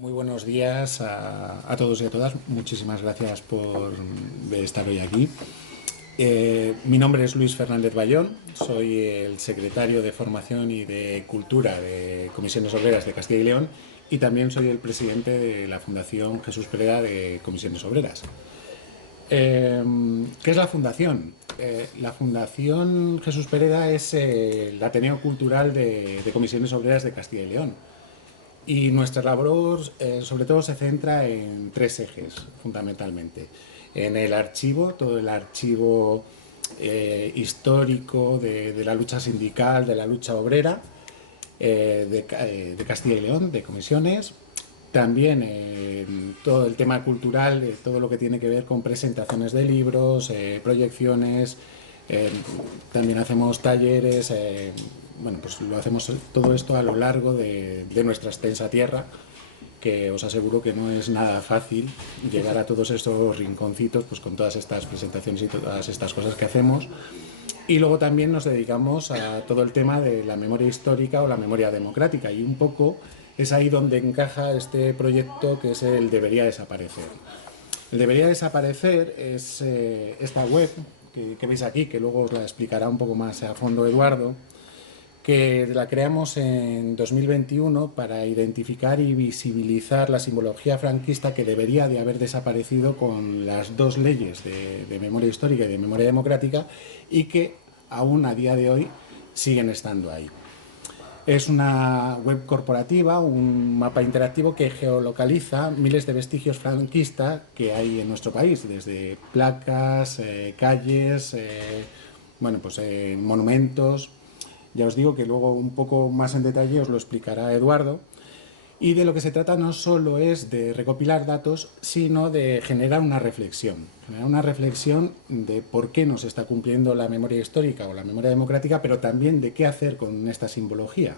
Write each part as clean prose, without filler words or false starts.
Muy buenos días a todos y a todas. Muchísimas gracias por estar hoy aquí. Mi nombre es Luis Fernández Bayón, soy el secretario de Formación y de Cultura de Comisiones Obreras de Castilla y León y también soy el presidente de la Fundación Jesús Pereda de Comisiones Obreras. ¿Qué es la Fundación? La Fundación Jesús Pereda es el Ateneo Cultural de Comisiones Obreras de Castilla y León. Y nuestra labor sobre todo se centra en tres ejes, fundamentalmente. En el archivo, todo el archivo histórico de la lucha sindical, de la lucha obrera de Castilla y León, de comisiones. También todo el tema cultural, todo lo que tiene que ver con presentaciones de libros, proyecciones. También hacemos talleres. Bueno, pues lo hacemos todo esto a lo largo de nuestra extensa tierra, que os aseguro que no es nada fácil llegar a todos estos rinconcitos, pues con todas estas presentaciones y todas estas cosas que hacemos. Y luego también nos dedicamos a todo el tema de la memoria histórica o la memoria democrática, y un poco es ahí donde encaja este proyecto que es el Debería Desaparecer. El Debería Desaparecer es esta web que veis aquí, que luego os la explicará un poco más a fondo Eduardo, que la creamos en 2021 para identificar y visibilizar la simbología franquista que debería de haber desaparecido con las dos leyes de memoria histórica y de memoria democrática, y que aún a día de hoy siguen estando ahí. Es una web corporativa, un mapa interactivo que geolocaliza miles de vestigios franquistas que hay en nuestro país, desde placas, calles, bueno, pues monumentos. Ya os digo que luego un poco más en detalle os lo explicará Eduardo. Y de lo que se trata no solo es de recopilar datos, sino de generar una reflexión. Generar una reflexión de por qué no se está cumpliendo la memoria histórica o la memoria democrática, pero también de qué hacer con esta simbología.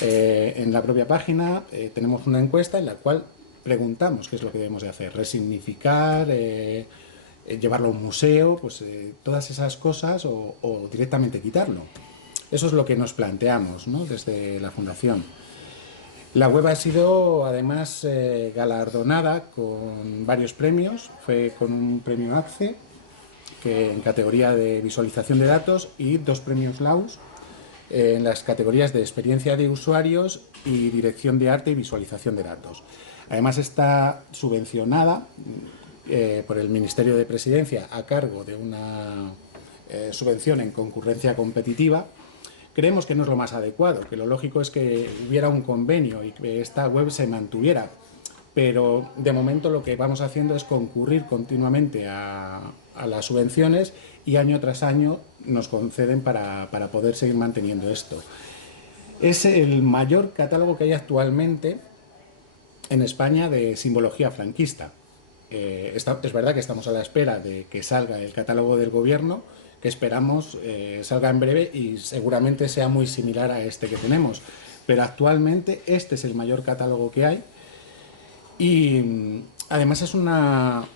En la propia página tenemos una encuesta en la cual preguntamos qué es lo que debemos de hacer. Resignificar, llevarlo a un museo, pues todas esas cosas, o directamente quitarlo. Eso es lo que nos planteamos, ¿no?, desde la Fundación. La web ha sido además galardonada con varios premios. Fue con un premio ACCE, que en categoría de visualización de datos, y dos premios LAUS en las categorías de experiencia de usuarios y dirección de arte y visualización de datos. Además está subvencionada por el Ministerio de Presidencia a cargo de una subvención en concurrencia competitiva. Creemos que no es lo más adecuado, que lo lógico es que hubiera un convenio y que esta web se mantuviera, pero de momento lo que vamos haciendo es concurrir continuamente a las subvenciones, y año tras año nos conceden para poder seguir manteniendo esto. Es el mayor catálogo que hay actualmente en España de simbología franquista. Es verdad que estamos a la espera de que salga el catálogo del gobierno, que esperamos salga en breve y seguramente sea muy similar a este que tenemos, pero actualmente este es el mayor catálogo que hay. Y además es una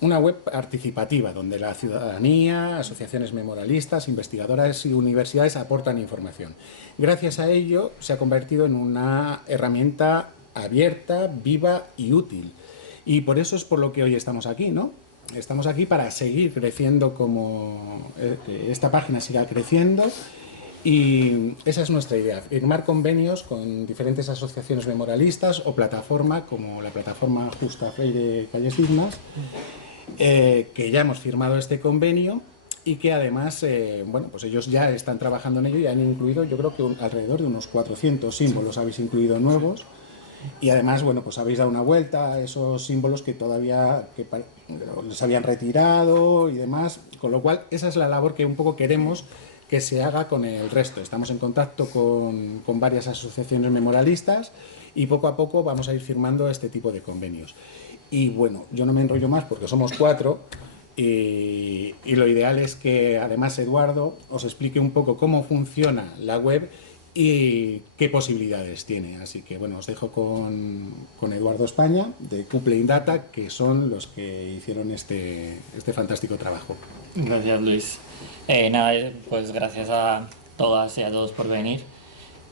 web participativa donde la ciudadanía, asociaciones memorialistas, investigadoras y universidades aportan información. Gracias a ello se ha convertido en una herramienta abierta, viva y útil. Y por eso es por lo que hoy estamos aquí, ¿no? Estamos aquí para seguir creciendo, como que esta página siga creciendo, y esa es nuestra idea, firmar convenios con diferentes asociaciones memorialistas o plataforma, como la plataforma Justa Freire Calles Dignas, que ya hemos firmado este convenio y que además, bueno, pues ellos ya están trabajando en ello y han incluido, yo creo que alrededor de unos 400 símbolos habéis incluido nuevos. Y además, bueno, pues habéis dado una vuelta a esos símbolos que todavía les habían retirado y demás, con lo cual esa es la labor que un poco queremos que se haga con el resto. Estamos en contacto con varias asociaciones memorialistas y poco a poco vamos a ir firmando este tipo de convenios. Y bueno, yo no me enrollo más porque somos cuatro, y lo ideal es que además Eduardo os explique un poco cómo funciona la web y qué posibilidades tiene. Así que bueno, os dejo con Eduardo España de Coupling Data, que son los que hicieron este fantástico trabajo. Gracias, Luis. Nada, pues gracias a todas y a todos por venir.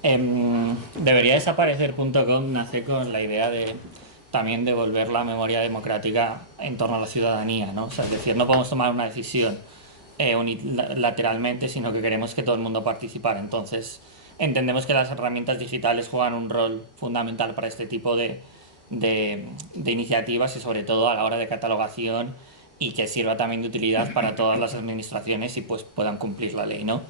Debería desaparecer.com nace con la idea de también devolver la memoria democrática en torno a la ciudadanía, ¿no? O sea, es decir, no podemos tomar una decisión unilateralmente, sino que queremos que todo el mundo participe. Entonces, entendemos que las herramientas digitales juegan un rol fundamental para este tipo de iniciativas y sobre todo a la hora de catalogación y que sirva también de utilidad para todas las administraciones y pues puedan cumplir la ley, ¿no?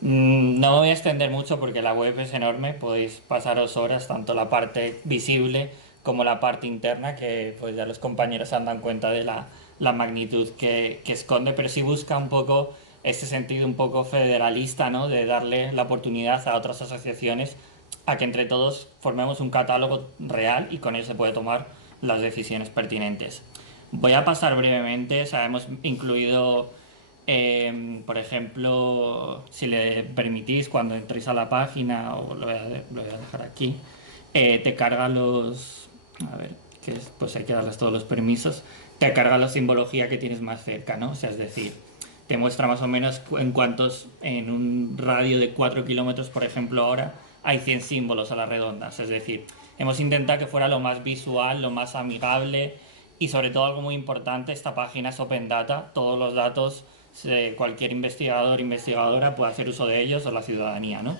No me voy a extender mucho porque la web es enorme, podéis pasaros horas, tanto la parte visible como la parte interna, que pues ya los compañeros se han dado cuenta de la magnitud que esconde, pero sí busca un poco este sentido un poco federalista, ¿no? De darle la oportunidad a otras asociaciones a que entre todos formemos un catálogo real y con él se puede tomar las decisiones pertinentes. Voy a pasar brevemente, o sea, hemos incluido por ejemplo, si le permitís, cuando entréis a la página, o lo voy a dejar aquí, te carga los... A ver, que es, pues hay que darles todos los permisos. Te carga la simbología que tienes más cerca, ¿no? O sea, es decir, te muestra más o menos en cuántos, en un radio de 4 kilómetros, por ejemplo, ahora, hay 100 símbolos a las redondas. Es decir, hemos intentado que fuera lo más visual, lo más amigable y sobre todo algo muy importante, esta página es open data, todos los datos cualquier investigador, investigadora puede hacer uso de ellos o la ciudadanía, ¿no?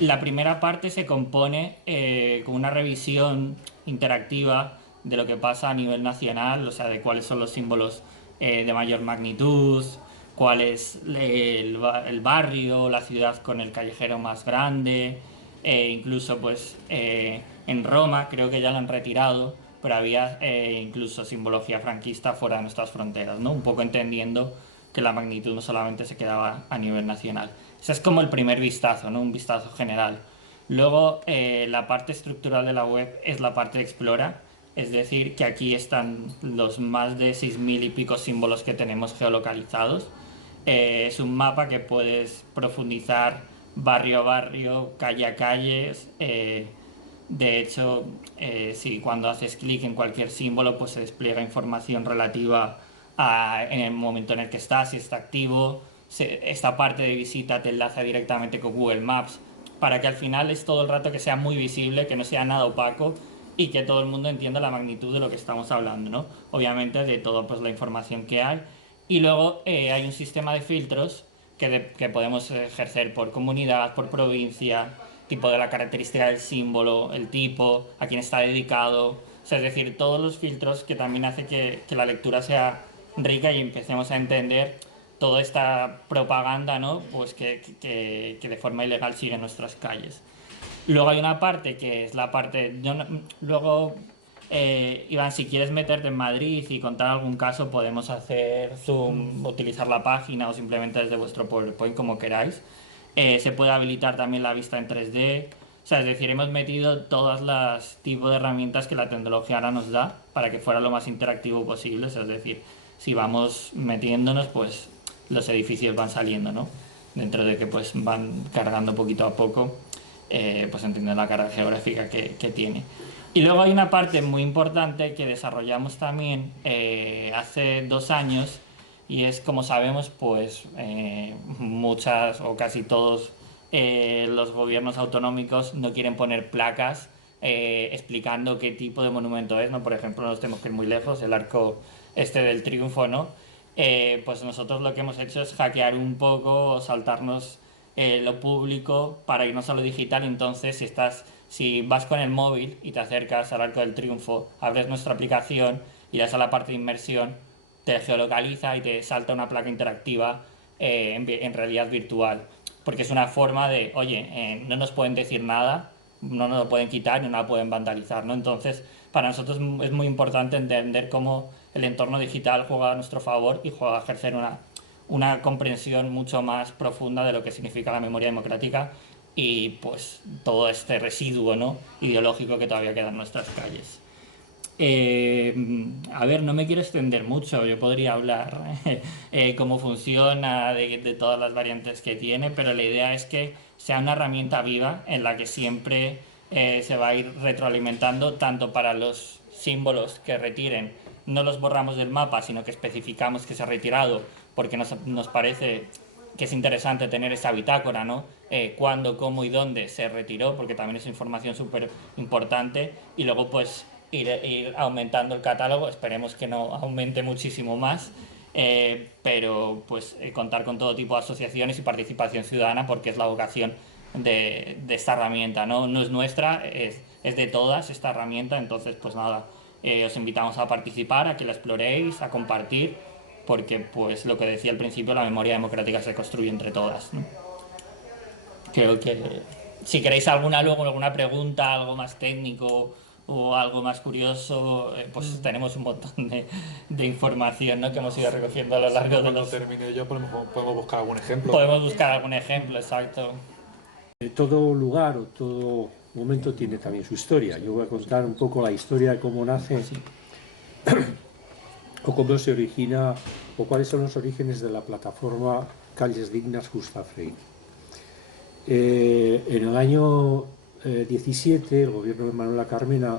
La primera parte se compone con una revisión interactiva de lo que pasa a nivel nacional, o sea, de cuáles son los símbolos de mayor magnitud, cuál es el barrio, la ciudad con el callejero más grande, incluso pues en Roma creo que ya lo han retirado, pero había incluso simbología franquista fuera de nuestras fronteras, ¿no? Un poco entendiendo que la magnitud no solamente se quedaba a nivel nacional. Ese es como el primer vistazo, ¿no? Un vistazo general. Luego, la parte estructural de la web es la parte de Explora, es decir, que aquí están los más de 6.000 y pico símbolos que tenemos geolocalizados. Es un mapa que puedes profundizar barrio a barrio, calle a calle. De hecho, si cuando haces clic en cualquier símbolo, pues se despliega información relativa en el momento en el que está, si está activo. Esta parte de visita te enlaza directamente con Google Maps para que al final es todo el rato que sea muy visible, que no sea nada opaco y que todo el mundo entienda la magnitud de lo que estamos hablando, ¿no? Obviamente de toda pues, la información que hay. Y luego hay un sistema de filtros que podemos ejercer por comunidad, por provincia, tipo de la característica del símbolo, el tipo, a quién está dedicado. O sea, es decir, todos los filtros que también hace que la lectura sea rica y empecemos a entender toda esta propaganda, ¿no? Pues que de forma ilegal sigue en nuestras calles. Luego hay una parte que es la parte... luego, Iván, si quieres meterte en Madrid y contar algún caso, podemos hacer Zoom, utilizar la página o simplemente desde vuestro PowerPoint, como queráis. Se puede habilitar también la vista en 3D. O sea, es decir, hemos metido todas las tipos de herramientas que la tecnología ahora nos da para que fuera lo más interactivo posible. O sea, es decir, si vamos metiéndonos, pues los edificios van saliendo, ¿no? Dentro de que pues van cargando poquito a poco, pues entienden la carga geográfica que tiene. Y luego hay una parte muy importante que desarrollamos también hace 2 años y es, como sabemos, pues muchas o casi todos los gobiernos autonómicos no quieren poner placas explicando qué tipo de monumento es, ¿no? Por ejemplo, no nos tenemos que ir muy lejos, el arco este del triunfo, ¿no? Pues nosotros lo que hemos hecho es hackear un poco, saltarnos lo público para irnos a lo digital. Entonces, si vas con el móvil y te acercas al Arco del Triunfo, abres nuestra aplicación y das a la parte de inmersión, te geolocaliza y te salta una placa interactiva en realidad virtual. Porque es una forma de, oye, no nos pueden decir nada, no nos lo pueden quitar, no nos la pueden vandalizar, ¿no? Entonces, para nosotros es muy importante entender cómo el entorno digital juega a nuestro favor y juega a ejercer una comprensión mucho más profunda de lo que significa la memoria democrática y pues todo este residuo, ¿no? ideológico que todavía queda en nuestras calles. A ver, no me quiero extender mucho, yo podría hablar cómo funciona, de todas las variantes que tiene, pero la idea es que sea una herramienta viva en la que siempre se va a ir retroalimentando tanto para los símbolos que retiren. No los borramos del mapa, sino que especificamos que se ha retirado porque nos parece que es interesante tener esa bitácora, ¿no? Cuándo, cómo y dónde se retiró, porque también es información súper importante, y luego pues ir aumentando el catálogo, esperemos que no aumente muchísimo más, pero pues contar con todo tipo de asociaciones y participación ciudadana, porque es la vocación de esta herramienta, ¿no? No es nuestra, es de todas esta herramienta, entonces pues nada, os invitamos a participar, a que la exploréis, a compartir, porque pues lo que decía al principio, la memoria democrática se construye entre todas, ¿no? Creo que si queréis luego alguna pregunta, algo más técnico o algo más curioso, pues tenemos un montón de información, ¿no? Que hemos ido recogiendo a lo Si largo no, de cuando los... termine yo podemos buscar algún ejemplo. Podemos buscar algún ejemplo, exacto. Todo lugar o todo momento tiene también su historia. Yo voy a contar un poco la historia de cómo nace Sí. o cómo se origina o cuáles son los orígenes de la plataforma Calles Dignas Justa Freire. En el año 17 el gobierno de Manuela Carmena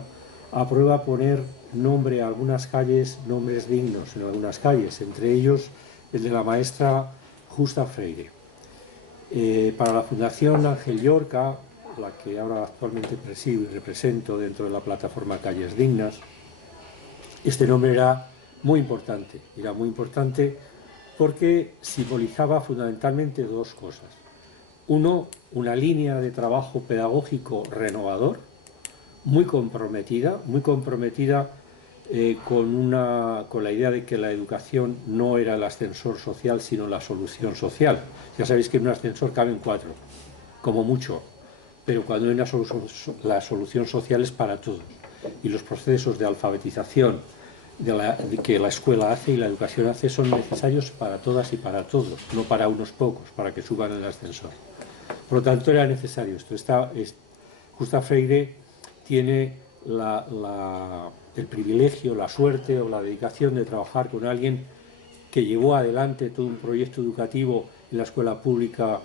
aprueba poner nombre a algunas calles, nombres dignos en algunas calles, entre ellos el de la maestra Justa Freire. Para la Fundación Ángel Llorca, la que ahora actualmente presido y represento dentro de la plataforma Calles Dignas, este nombre era muy importante porque simbolizaba fundamentalmente dos cosas. Uno, una línea de trabajo pedagógico renovador, muy comprometida con la idea de que la educación no era el ascensor social, sino la solución social. Ya sabéis que en un ascensor caben 4, como mucho, pero cuando hay una solución, la solución social es para todos. Y los procesos de alfabetización que la escuela hace y la educación hace son necesarios para todas y para todos, no para unos pocos, para que suban el ascensor. Por lo tanto, era necesario esto. Justa Freire tiene el privilegio, la suerte o la dedicación de trabajar con alguien que llevó adelante todo un proyecto educativo en la escuela pública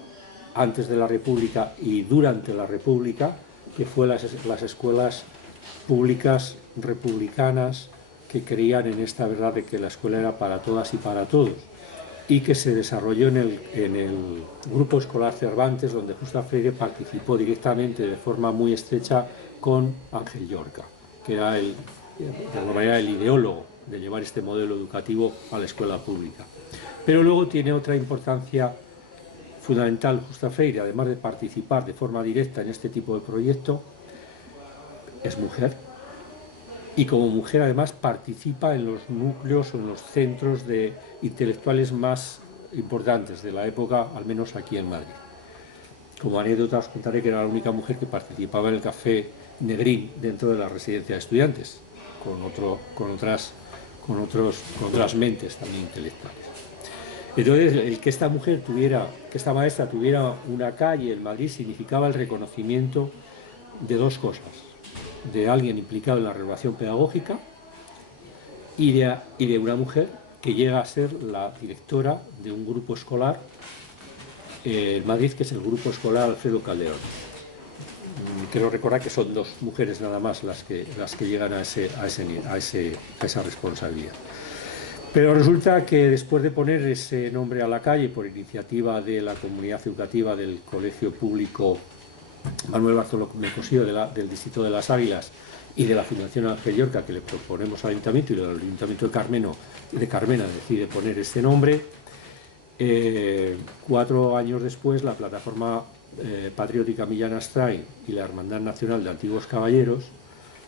antes de la República y durante la República, que fue las escuelas públicas republicanas que creían en esta verdad de que la escuela era para todas y para todos, y que se desarrolló en el Grupo Escolar Cervantes, donde Justa Freire participó directamente de forma muy estrecha con Ángel Llorca, que era de alguna manera el ideólogo de llevar este modelo educativo a la escuela pública. Pero luego tiene otra importancia fundamental Justa Freire, además de participar de forma directa en este tipo de proyecto, es mujer. Y como mujer además participa en los núcleos o en los centros intelectuales más importantes de la época, al menos aquí en Madrid. Como anécdota os contaré que era la única mujer que participaba en el Café Negrín dentro de la residencia de estudiantes, con otras mentes también intelectuales. Entonces, el que esta maestra tuviera una calle en Madrid significaba el reconocimiento de dos cosas: de alguien implicado en la renovación pedagógica y de una mujer que llega a ser la directora de un grupo escolar en Madrid, que es el Grupo Escolar Alfredo Calderón. Quiero recordar que son dos mujeres nada más las que llegan a esa responsabilidad. Pero resulta que después de poner ese nombre a la calle por iniciativa de la comunidad educativa del Colegio Público Manuel Bartolomé Cosío del Distrito de las Águilas y de la Fundación Ángel Llorca, que le proponemos al Ayuntamiento, y el Ayuntamiento de Carmena decide poner este nombre, 4 años después la Plataforma Patriótica Millán Astray y la Hermandad Nacional de Antiguos Caballeros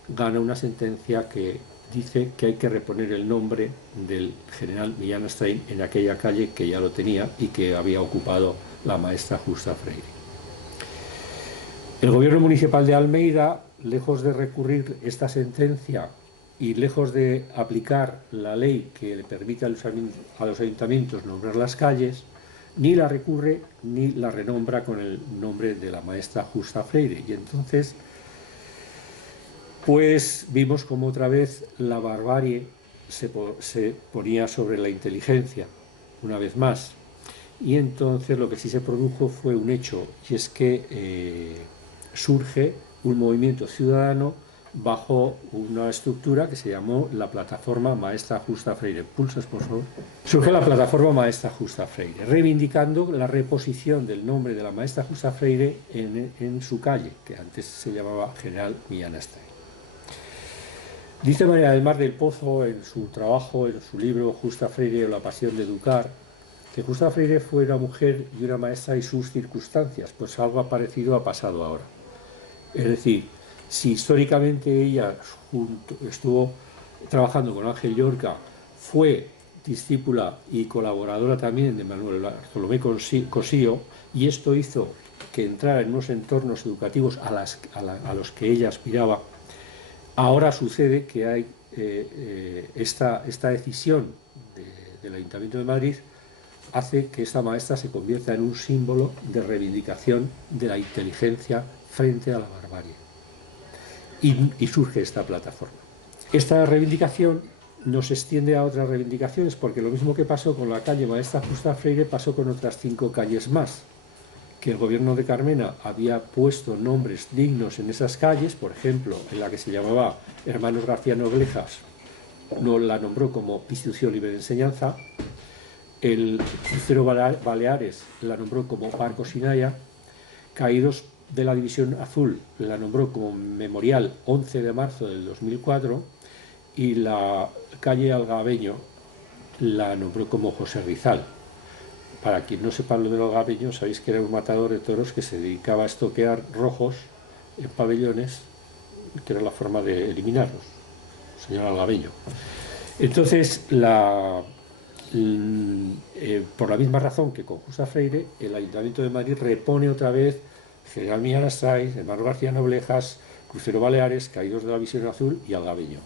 gana una sentencia que dice que hay que reponer el nombre del general Millán Astray en aquella calle que ya lo tenía y que había ocupado la maestra Justa Freire. El gobierno municipal de Almeida, lejos de recurrir esta sentencia y lejos de aplicar la ley que le permite a los ayuntamientos nombrar las calles, ni la recurre ni la renombra con el nombre de la maestra Justa Freire. Y entonces, pues vimos como otra vez la barbarie se ponía sobre la inteligencia, una vez más. Y entonces lo que sí se produjo fue un hecho, y es que surge un movimiento ciudadano bajo una estructura que se llamó la Plataforma Maestra Justa Freire. Pulsas, por favor. Surge la Plataforma Maestra Justa Freire, reivindicando la reposición del nombre de la Maestra Justa Freire en su calle, que antes se llamaba General Millán Astray. Dice María del Mar del Pozo en su trabajo, en su libro Justa Freire o la pasión de educar, que Justa Freire fue una mujer y una maestra y sus circunstancias, pues algo parecido ha pasado ahora. Es decir, si históricamente ella estuvo trabajando con Ángel Llorca, fue discípula y colaboradora también de Manuel Bartolomé Cosío, y esto hizo que entrara en unos entornos educativos a los que ella aspiraba, ahora sucede que hay esta decisión del Ayuntamiento de Madrid hace que esta maestra se convierta en un símbolo de reivindicación de la inteligencia frente a la barbarie. Y surge esta plataforma. Esta reivindicación nos extiende a otras reivindicaciones, porque lo mismo que pasó con la calle Maestra Justa Freire pasó con otras 5 calles más, que el gobierno de Carmena había puesto nombres dignos en esas calles. Por ejemplo, en la que se llamaba Hermanos García Noblejas, no la nombró como Institución Libre de Enseñanza. El Crucero Baleares la nombró como Barco Sinaya. Caídos de la División Azul la nombró como Memorial 11 de marzo del 2004, y la calle Algabeño la nombró como José Rizal. Para quien no sepa lo del Algabeño, sabéis que era un matador de toros que se dedicaba a estoquear rojos en pabellones, que era la forma de eliminarlos, señor Algabeño. Entonces, por la misma razón que con Justa Freire, el Ayuntamiento de Madrid repone otra vez General Millán Astray, Hermanos García Noblejas, Crucero Baleares, Caídos de la División Azul y Algabeño.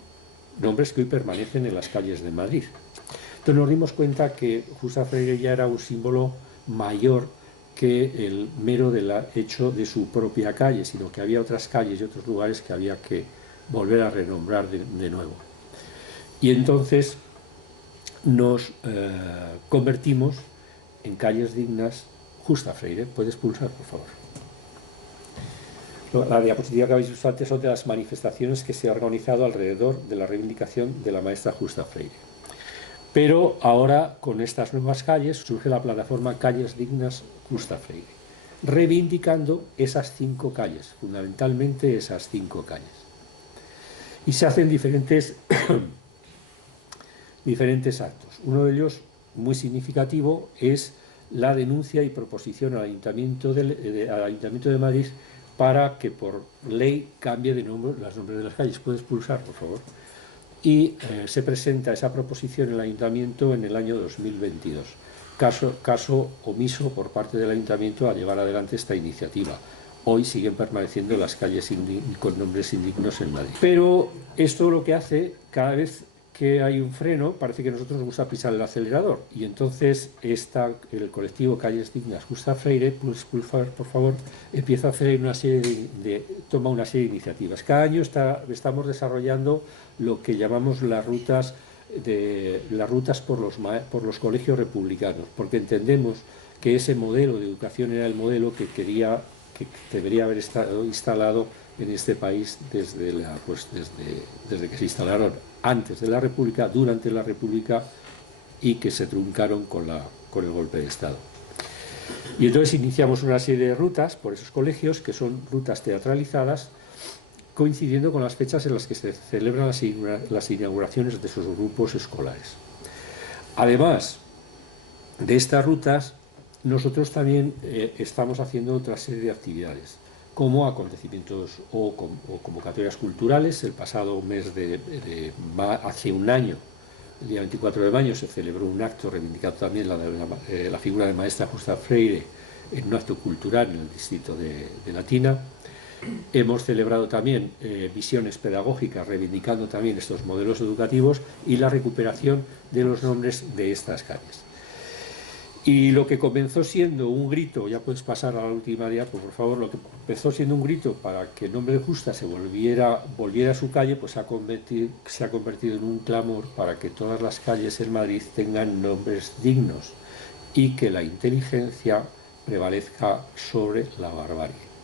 Nombres que hoy permanecen en las calles de Madrid. Entonces nos dimos cuenta que Justa Freire ya era un símbolo mayor que el mero hecho de su propia calle, sino que había otras calles y otros lugares que había que volver a renombrar de nuevo. Y entonces nos convertimos en calles dignas Justa Freire. ¿Puedes pulsar, por favor? La diapositiva que habéis visto antes son de las manifestaciones que se ha organizado alrededor de la reivindicación de la maestra Justa Freire. Pero ahora, con estas nuevas calles, surge la plataforma Calles Dignas Justa Freire, reivindicando esas 5 calles, fundamentalmente esas 5 calles. Y se hacen diferentes actos. Uno de ellos, muy significativo, es la denuncia y proposición al Ayuntamiento de Madrid para que por ley cambie de nombre los nombres de las calles. ¿Puedes pulsar, por favor? Y se presenta esa proposición en el Ayuntamiento en el año 2022. Caso omiso por parte del Ayuntamiento a llevar adelante esta iniciativa. Hoy siguen permaneciendo las calles con nombres indignos en Madrid. Pero esto lo que hace, cada vez que hay un freno, parece que a nosotros nos gusta pisar el acelerador, y entonces el colectivo Calles Dignas Justa Freire, por favor, empieza a hacer toma una serie de iniciativas. Cada año estamos desarrollando lo que llamamos las rutas por los colegios republicanos, porque entendemos que ese modelo de educación era el modelo que debería haber estado instalado en este país desde que se instalaron antes de la República, durante la República, y que se truncaron con el golpe de Estado. Y entonces iniciamos una serie de rutas por esos colegios, que son rutas teatralizadas, coincidiendo con las fechas en las que se celebran las inauguraciones de esos grupos escolares. Además de estas rutas, nosotros también estamos haciendo otra serie de actividades, como acontecimientos o convocatorias culturales. El pasado mes hace un año, el día 24 de mayo, se celebró un acto reivindicando también la figura de maestra Justa Freire en un acto cultural en el distrito de Latina. Hemos celebrado también visiones pedagógicas reivindicando también estos modelos educativos y la recuperación de los nombres de estas calles. Y lo que comenzó siendo un grito, ya puedes pasar a la última diapo, por favor, lo que empezó siendo un grito para que el nombre de Justa se volviera a su calle, pues se ha convertido en un clamor para que todas las calles en Madrid tengan nombres dignos y que la inteligencia prevalezca sobre la barbarie.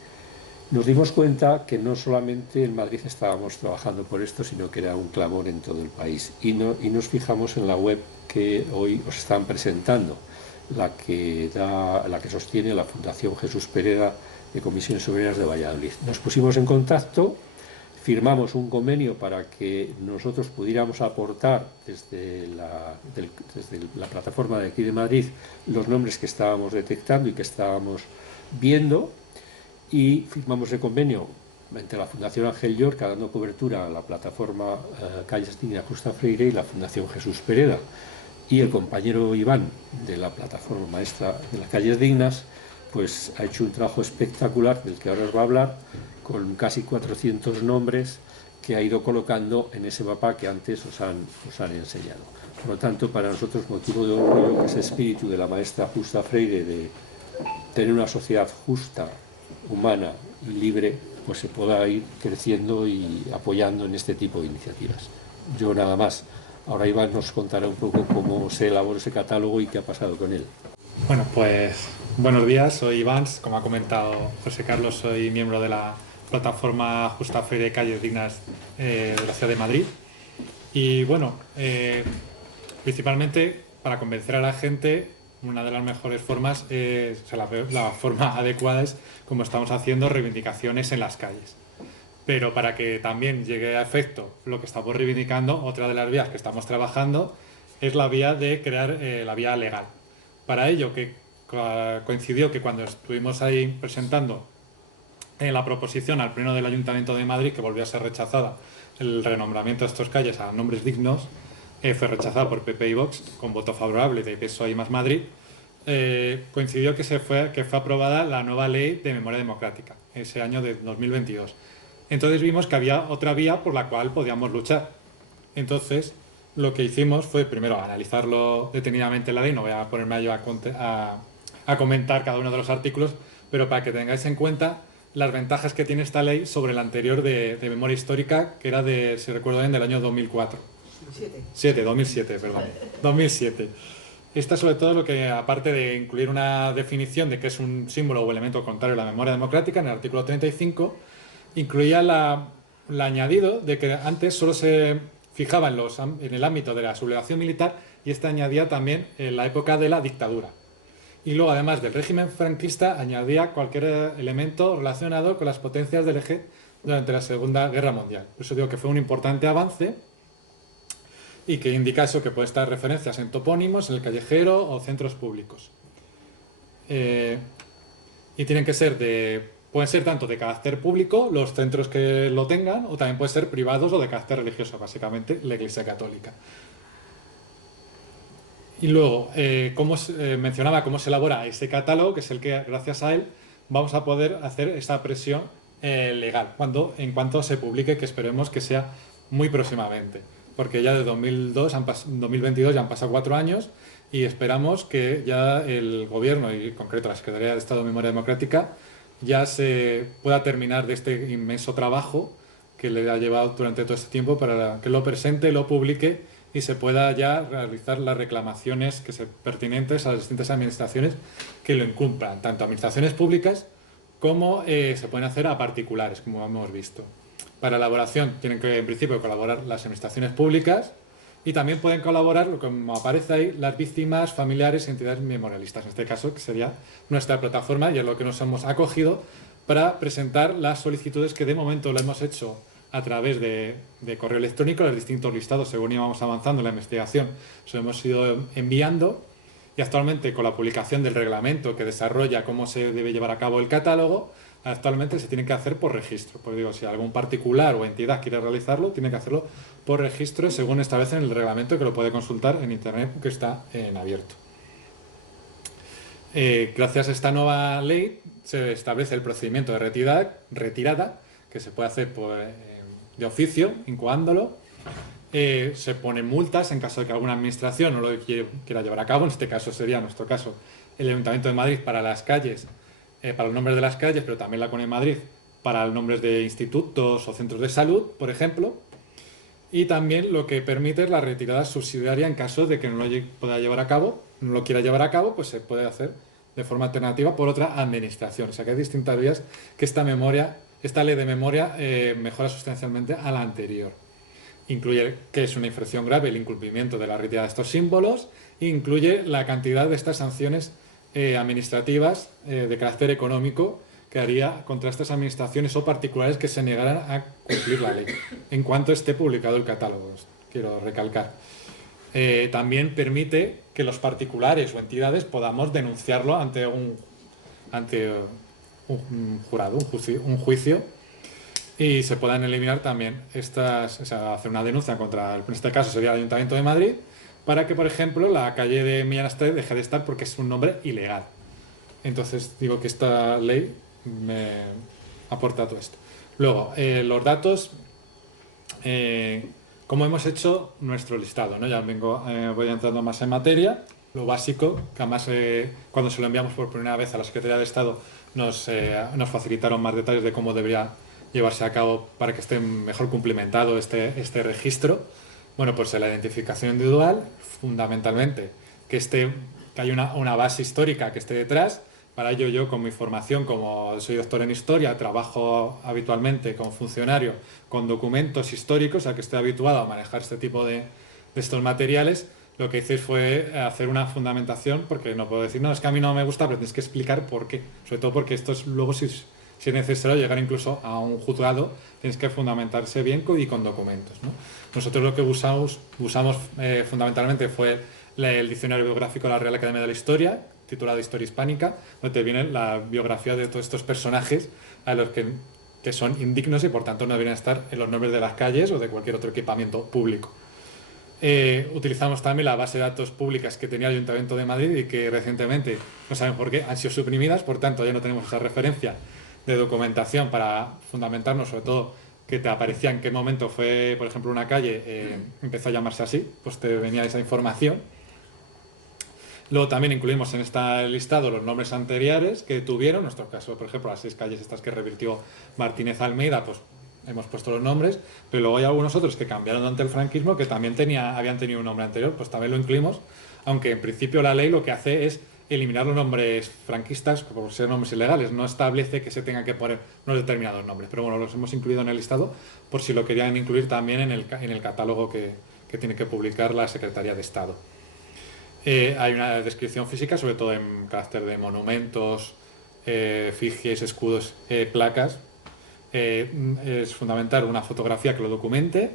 nos dimos cuenta que no solamente en Madrid estábamos trabajando por esto, sino que era un clamor en todo el país. Y nos fijamos en la web que hoy os están presentando, la que sostiene la Fundación Jesús Pereda de Comisiones Obreras de Valladolid. Nos pusimos en contacto, firmamos un convenio para que nosotros pudiéramos aportar desde la plataforma de aquí de Madrid los nombres que estábamos detectando y que estábamos viendo, y firmamos el convenio entre la Fundación Ángel Llorca, dando cobertura a la plataforma Calles Dignas Justa Freire, y la Fundación Jesús Pereda, y el compañero Iván de la plataforma maestra de las Calles Dignas, pues ha hecho un trabajo espectacular del que ahora os va a hablar, con casi 400 nombres que ha ido colocando en ese mapa que antes os han enseñado. Por lo tanto, para nosotros motivo de orgullo que ese espíritu de la maestra Justa Freire de tener una sociedad justa, humana y libre, pues se pueda ir creciendo y apoyando en este tipo de iniciativas. Yo nada más. Ahora Iván nos contará un poco cómo se elaboró ese catálogo y qué ha pasado con él. Bueno, pues buenos días, soy Iván, como ha comentado José Carlos, soy miembro de la plataforma Justa Freire de Calles Dignas de la Ciudad de Madrid. Y bueno, principalmente para convencer a la gente, una de las mejores formas, la forma adecuada es, como estamos haciendo, reivindicaciones en las calles. Pero para que también llegue a efecto lo que estamos reivindicando, otra de las vías que estamos trabajando es la vía de crear la vía legal. Para ello, que coincidió que cuando estuvimos ahí presentando la proposición al Pleno del Ayuntamiento de Madrid, que volvió a ser rechazada, el renombramiento de estas calles a nombres dignos, fue rechazada por PP y Vox con voto favorable de PSOE y Más Madrid. Coincidió que fue aprobada la nueva ley de memoria democrática ese año de 2022. Entonces vimos que había otra vía por la cual podíamos luchar. Entonces lo que hicimos fue primero analizarlo detenidamente la ley. No voy a ponerme yo a comentar cada uno de los artículos, pero para que tengáis en cuenta las ventajas que tiene esta ley sobre la anterior de memoria histórica, que era de, si recuerdo bien, del año 2004. 2007, perdón. 2007. Esta, sobre todo, lo que, aparte de incluir una definición de qué es un símbolo o elemento contrario a la memoria democrática, en el artículo 35, incluía el añadido de que antes solo se fijaba en el ámbito de la sublevación militar, y este añadía también en la época de la dictadura. Y luego, además del régimen franquista, añadía cualquier elemento relacionado con las potencias del eje durante la Segunda Guerra Mundial. Por eso digo que fue un importante avance, y que indica eso, que puede estar referencias en topónimos, en el callejero o centros públicos. Y tienen que ser pueden ser tanto de carácter público, los centros que lo tengan, o también pueden ser privados o de carácter religioso, básicamente la Iglesia Católica. Y luego, mencionaba cómo se elabora ese catálogo, que es el que, gracias a él, vamos a poder hacer esa presión legal, en cuanto se publique, que esperemos que sea muy próximamente. Porque ya de 2022 ya han pasado 4 años, y esperamos que ya el Gobierno, y en concreto la Secretaría de Estado de Memoria Democrática, ya se pueda terminar de este inmenso trabajo que le ha llevado durante todo este tiempo, para que lo presente, lo publique y se pueda ya realizar las reclamaciones pertinentes a las distintas administraciones que lo incumplan, tanto administraciones públicas como se pueden hacer a particulares, como hemos visto. Para elaboración tienen que, en principio, colaborar las administraciones públicas, y también pueden colaborar, como aparece ahí, las víctimas, familiares y entidades memorialistas. En este caso, que sería nuestra plataforma, y es lo que nos hemos acogido para presentar las solicitudes, que de momento lo hemos hecho a través de correo electrónico, los distintos listados, según íbamos avanzando en la investigación, se lo hemos ido enviando, y actualmente, con la publicación del reglamento que desarrolla cómo se debe llevar a cabo el catálogo, actualmente se tiene que hacer por registro. Pues digo, si algún particular o entidad quiere realizarlo, tiene que hacerlo por registro, según establece en el reglamento, que lo puede consultar en internet, que está en abierto. Gracias a esta nueva ley se establece el procedimiento de retirada, que se puede hacer de oficio, incoándolo. Se ponen multas en caso de que alguna administración no lo quiera llevar a cabo. En este caso sería, en nuestro caso, el Ayuntamiento de Madrid para las calles, para los nombres de las calles, pero también la Comunidad de Madrid para los nombres de institutos o centros de salud, por ejemplo. Y también lo que permite es la retirada subsidiaria en caso de que no lo pueda llevar a cabo, no lo quiera llevar a cabo, pues se puede hacer de forma alternativa por otra administración. O sea que hay distintas vías que esta ley de memoria mejora sustancialmente a la anterior. Incluye que es una infracción grave el incumplimiento de la retirada de estos símbolos, e incluye la cantidad de estas sanciones administrativas de carácter económico que haría contra estas administraciones o particulares que se negaran a cumplir la ley en cuanto esté publicado el catálogo, quiero recalcar. También permite que los particulares o entidades podamos denunciarlo ante un jurado, un juicio, y se puedan eliminar también hacer una denuncia contra, en este caso sería el Ayuntamiento de Madrid, para que, por ejemplo, la calle de Millán Astray deje de estar porque es un nombre ilegal. Entonces digo que esta ley me aporta todo esto. Luego, los datos, cómo hemos hecho nuestro listado, ¿no? Ya voy entrando más en materia. Lo básico, que además cuando se lo enviamos por primera vez a la Secretaría de Estado nos facilitaron más detalles de cómo debería llevarse a cabo para que esté mejor cumplimentado este registro. Bueno, pues la identificación individual, fundamentalmente, que haya una base histórica que esté detrás. Para ello yo, con mi formación, como soy doctor en historia, trabajo habitualmente como funcionario con documentos históricos, a que estoy habituado a manejar este tipo de estos materiales. Lo que hice fue hacer una fundamentación, porque no puedo decir, no, es que a mí no me gusta, pero tienes que explicar por qué. Sobre todo porque esto es luego, si es necesario llegar incluso a un juzgado, tienes que fundamentarse bien y con documentos, ¿no? Nosotros lo que usamos fundamentalmente fue el diccionario biográfico de la Real Academia de la Historia, titulado Historia Hispánica, donde viene la biografía de todos estos personajes a los que son indignos y por tanto no deberían estar en los nombres de las calles o de cualquier otro equipamiento público. Utilizamos también la base de datos públicas que tenía el Ayuntamiento de Madrid y que recientemente, no saben por qué, han sido suprimidas, por tanto ya no tenemos esa referencia de documentación para fundamentarnos, sobre todo que te aparecía en qué momento fue, por ejemplo, una calle empezó a llamarse así, pues te venía esa información. Luego también incluimos en este listado los nombres anteriores que tuvieron, en nuestro caso, por ejemplo, las 6 calles estas que revirtió Martínez Almeida, pues hemos puesto los nombres, pero luego hay algunos otros que cambiaron durante el franquismo que también habían tenido un nombre anterior, pues también lo incluimos, aunque en principio la ley lo que hace es eliminar los nombres franquistas por ser nombres ilegales, no establece que se tengan que poner unos determinados nombres, pero bueno, los hemos incluido en el listado por si lo querían incluir también en el catálogo que tiene que publicar la Secretaría de Estado. Hay una descripción física, sobre todo en carácter de monumentos, efigies, escudos, placas. Es fundamental una fotografía que lo documente,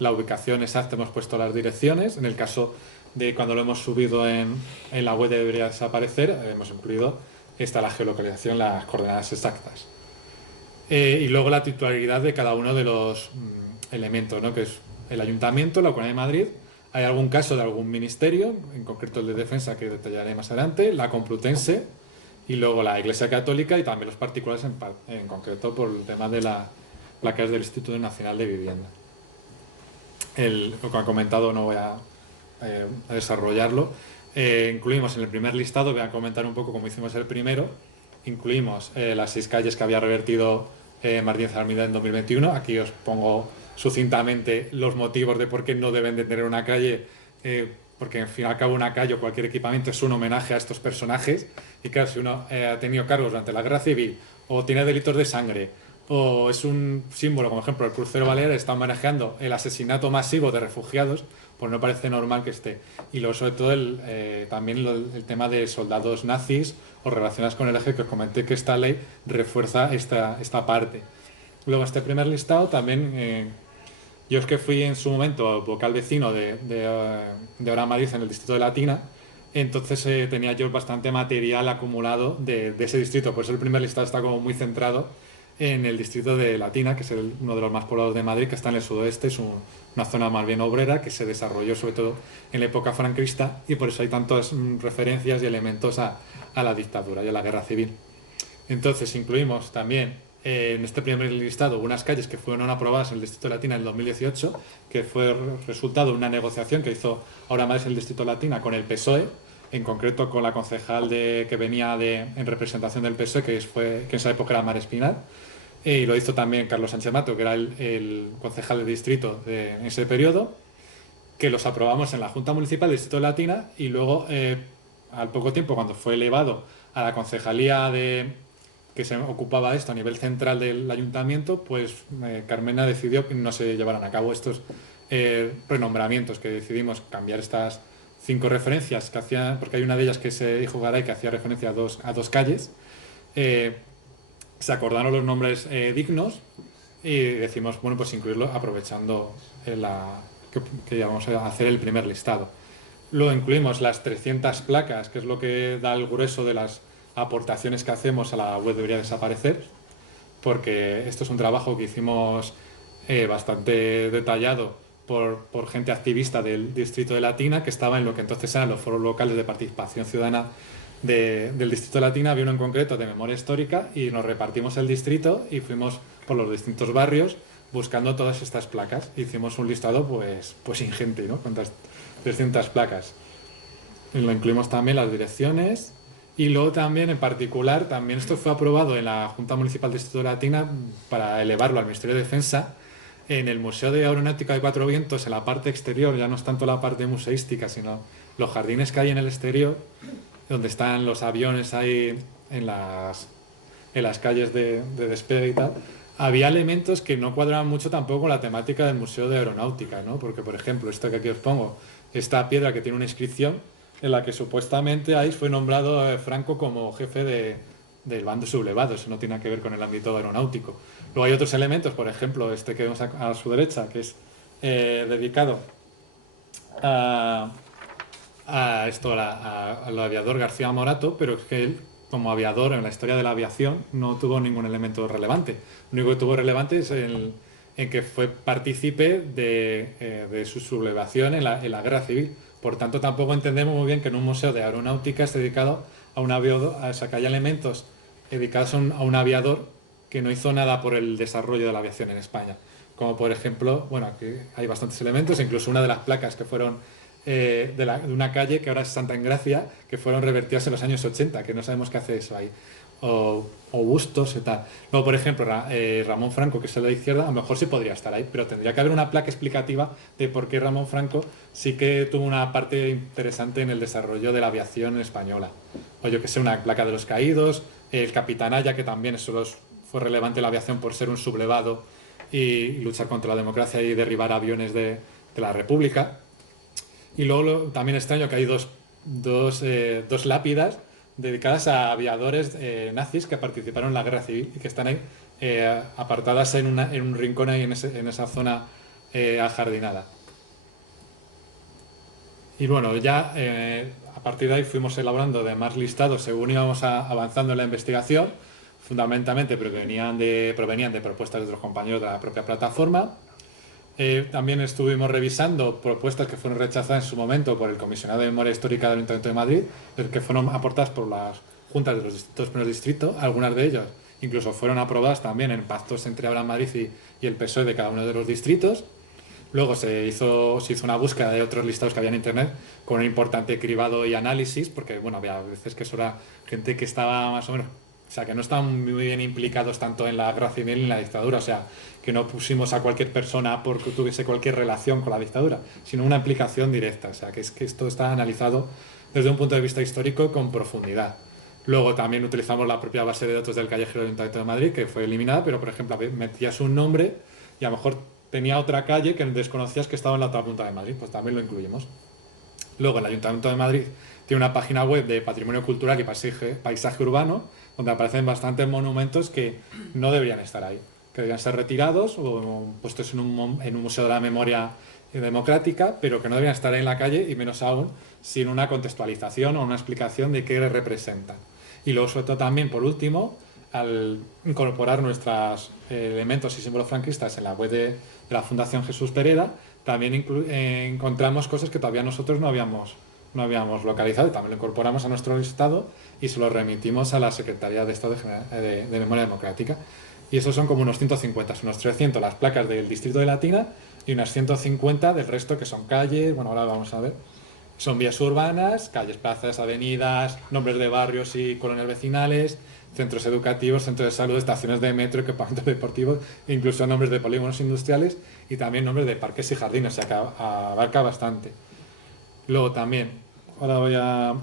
la ubicación exacta, hemos puesto las direcciones. En el caso de cuando lo hemos subido en la web debería desaparecer, hemos incluido la geolocalización, las coordenadas exactas. Y luego la titularidad de cada uno de los elementos, ¿no? Que es el Ayuntamiento, la Comunidad de Madrid. Hay algún caso de algún ministerio, en concreto el de Defensa, que detallaré más adelante, la Complutense y luego la Iglesia Católica y también los particulares en concreto por el tema de las placas del Instituto Nacional de Vivienda. Lo que han comentado no voy a desarrollarlo. Incluimos en el primer listado, voy a comentar un poco cómo hicimos el primero, incluimos las 6 calles que había revertido Martínez Almeida en 2021. Aquí os pongo sucintamente los motivos de por qué no deben de tener una calle, porque al fin y al cabo una calle o cualquier equipamiento es un homenaje a estos personajes, y claro, si uno ha tenido cargos durante la Guerra Civil o tiene delitos de sangre o es un símbolo, como ejemplo el crucero Baleares está homenajeando el asesinato masivo de refugiados, pues no parece normal que esté. Y luego sobre todo también el tema de soldados nazis o relacionados con el eje, que os comenté que esta ley refuerza esta parte. Luego en este primer listado también yo es que fui en su momento vocal vecino de Ahora Madrid en el distrito de Latina, entonces tenía yo bastante material acumulado de ese distrito, por eso el primer listado está como muy centrado en el distrito de Latina, que es uno de los más poblados de Madrid, que está en el sudoeste, es una zona más bien obrera, que se desarrolló sobre todo en la época franquista, y por eso hay tantas referencias y elementos a la dictadura y a la guerra civil. Entonces incluimos también en este primer listado unas calles que fueron aprobadas en el Distrito de Latina en el 2018, que fue resultado de una negociación que hizo Ahora Madrid en el Distrito de Latina con el PSOE, en concreto con la concejal que venía en representación del PSOE, que en esa época era Mar Espinar, y lo hizo también Carlos Sánchez Mato, que era el concejal de distrito en ese periodo, que los aprobamos en la Junta Municipal del Distrito de Latina, y luego al poco tiempo, cuando fue elevado a la concejalía que se ocupaba de esto a nivel central del ayuntamiento, pues Carmena decidió que no se llevaran a cabo estos renombramientos, que decidimos cambiar estas 5 referencias que hacían, porque hay una de ellas que se dijo Garay que hacía referencia a dos calles. Se acordaron los nombres dignos y decimos, bueno, pues incluirlo aprovechando que íbamos a hacer el primer listado. Luego incluimos las 300 placas, que es lo que da el grueso de las aportaciones que hacemos a la web Debería Desaparecer, porque esto es un trabajo que hicimos bastante detallado por gente activista del distrito de Latina, que estaba en lo que entonces eran los foros locales de participación ciudadana del distrito de Latina. Había uno en concreto de memoria histórica y nos repartimos el distrito y fuimos por los distintos barrios buscando todas estas placas. Hicimos un listado pues ingente, ¿no? Con 300 placas. Y lo incluimos también las direcciones. Y luego también, en particular, también esto fue aprobado en la Junta Municipal del Distrito de Latina para elevarlo al Ministerio de Defensa. En el Museo de Aeronáutica de Cuatro Vientos, en la parte exterior, ya no es tanto la parte museística, sino los jardines que hay en el exterior, donde están los aviones ahí en las calles de despegue y tal, había elementos que no cuadraban mucho tampoco con la temática del Museo de Aeronáutica, ¿no? Porque, por ejemplo, esto que aquí os pongo, esta piedra que tiene una inscripción en la que supuestamente ahí fue nombrado Franco como jefe del bando sublevado. Eso no tiene que ver con el ámbito aeronáutico. Luego hay otros elementos, por ejemplo, este que vemos a su derecha, que es dedicado al aviador García Morato, pero es que él, como aviador en la historia de la aviación, no tuvo ningún elemento relevante. Lo único que tuvo relevante es en que fue partícipe de su sublevación en la guerra civil. Por tanto, tampoco entendemos muy bien que en un museo de aeronáutica esté dedicado a un aviador, o sea, que haya elementos dedicados a un aviador que no hizo nada por el desarrollo de la aviación en España. Como por ejemplo, bueno, aquí hay bastantes elementos, incluso una de las placas que fueron de una calle que ahora es Santa Engracia, que fueron revertidas en los años 80, que no sabemos qué hace eso ahí. O bustos y tal. Luego, por ejemplo, Ramón Franco, que es el de la izquierda, a lo mejor sí podría estar ahí, pero tendría que haber una placa explicativa de por qué Ramón Franco sí que tuvo una parte interesante en el desarrollo de la aviación española. O yo que sé, una placa de los caídos, el Capitanaya, que también fue relevante en la aviación por ser un sublevado y luchar contra la democracia y derribar aviones de la República. Y luego también extraño que hay dos lápidas dedicadas a aviadores nazis que participaron en la guerra civil y que están ahí apartadas en un rincón ahí en esa zona ajardinada. Y bueno, ya a partir de ahí fuimos elaborando demás listados según íbamos avanzando en la investigación, fundamentalmente provenían de propuestas de otros compañeros de la propia plataforma. También estuvimos revisando propuestas que fueron rechazadas en su momento por el Comisionado de Memoria Histórica del Ayuntamiento de Madrid, que fueron aportadas por las juntas de los dos primeros distritos. Algunas de ellas incluso fueron aprobadas también en pactos entre Ahora Madrid y el PSOE de cada uno de los distritos. Luego se hizo una búsqueda de otros listados que había en Internet con un importante cribado y análisis, porque bueno, había veces que eso era gente que estaba más o menos, o sea, que no estaban muy bien implicados tanto en la guerra civil ni en la dictadura, o sea, que no pusimos a cualquier persona porque tuviese cualquier relación con la dictadura, sino una implicación directa, o sea, que esto está analizado desde un punto de vista histórico con profundidad. Luego también utilizamos la propia base de datos del Callejero del Ayuntamiento de Madrid, que fue eliminada, pero por ejemplo metías un nombre y a lo mejor tenía otra calle que desconocías que estaba en la otra punta de Madrid, pues también lo incluimos. Luego el Ayuntamiento de Madrid tiene una página web de patrimonio cultural y paisaje urbano, donde aparecen bastantes monumentos que no deberían estar ahí, que deberían ser retirados o puestos en un museo de la memoria democrática, pero que no deberían estar en la calle y menos aún sin una contextualización o una explicación de qué representan. Y luego, sobre todo también, por último, al incorporar nuestros elementos y símbolos franquistas en la web de la Fundación Jesús Pereda, también encontramos cosas que todavía nosotros no habíamos localizado, y también lo incorporamos a nuestro listado y se lo remitimos a la Secretaría de Estado de Memoria Democrática. Y esos son como unos 150, unos 300 las placas del Distrito de Latina y unas 150 del resto, que son calles, bueno, ahora vamos a ver, son vías urbanas, calles, plazas, avenidas, nombres de barrios y colonias vecinales, centros educativos, centros de salud, estaciones de metro, equipamientos deportivos, incluso nombres de polígonos industriales y también nombres de parques y jardines, o sea que abarca bastante. Luego también, ahora voy a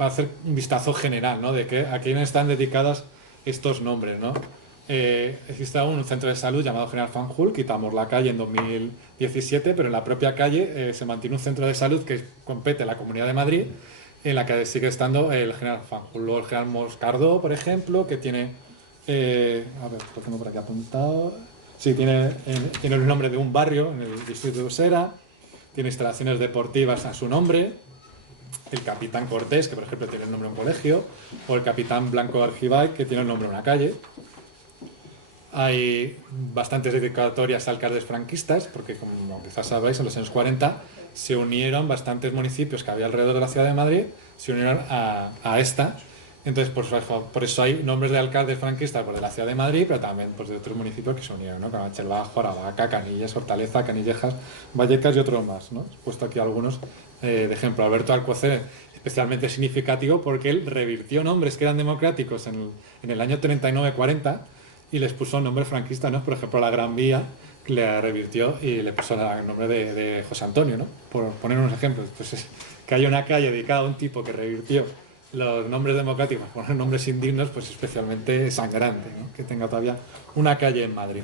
va a hacer un vistazo general, ¿no? De a quiénes están dedicados estos nombres, ¿no? Existe aún un centro de salud llamado General Fanjul, quitamos la calle en 2017, pero en la propia calle se mantiene un centro de salud que compete a la Comunidad de Madrid, en la que sigue estando el General Fanjul. Luego el General Moscardó, por ejemplo, que tiene... a ver, lo tengo por aquí apuntado. Sí, tiene el nombre de un barrio en el distrito de Usera, tiene instalaciones deportivas a su nombre. El Capitán Cortés, que por ejemplo tiene el nombre de un colegio, o el Capitán Blanco Argibay, que tiene el nombre de una calle. Hay bastantes dedicatorias a alcaldes franquistas, porque como quizás sabéis, en los años 40 se unieron bastantes municipios que había alrededor de la ciudad de Madrid, se unieron a esta. Entonces, por eso hay nombres de alcaldes franquistas de la ciudad de Madrid, pero también de otros municipios que se unieron, ¿no? Como Chelbajo, Aravaca, Canillas, Hortaleza, Canillejas, Vallecas y otros más, ¿no? He puesto aquí algunos de ejemplo. Alberto Alcocer, especialmente significativo porque él revirtió nombres que eran democráticos en el año 39-40 y les puso nombre franquista, ¿no? Por ejemplo, la Gran Vía le revirtió y le puso el nombre de José Antonio, ¿no? Por poner unos ejemplos. Entonces, que haya una calle dedicada a un tipo que revirtió los nombres democráticos, poner nombres indignos, pues especialmente sangrante, ¿no? Que tenga todavía una calle en Madrid.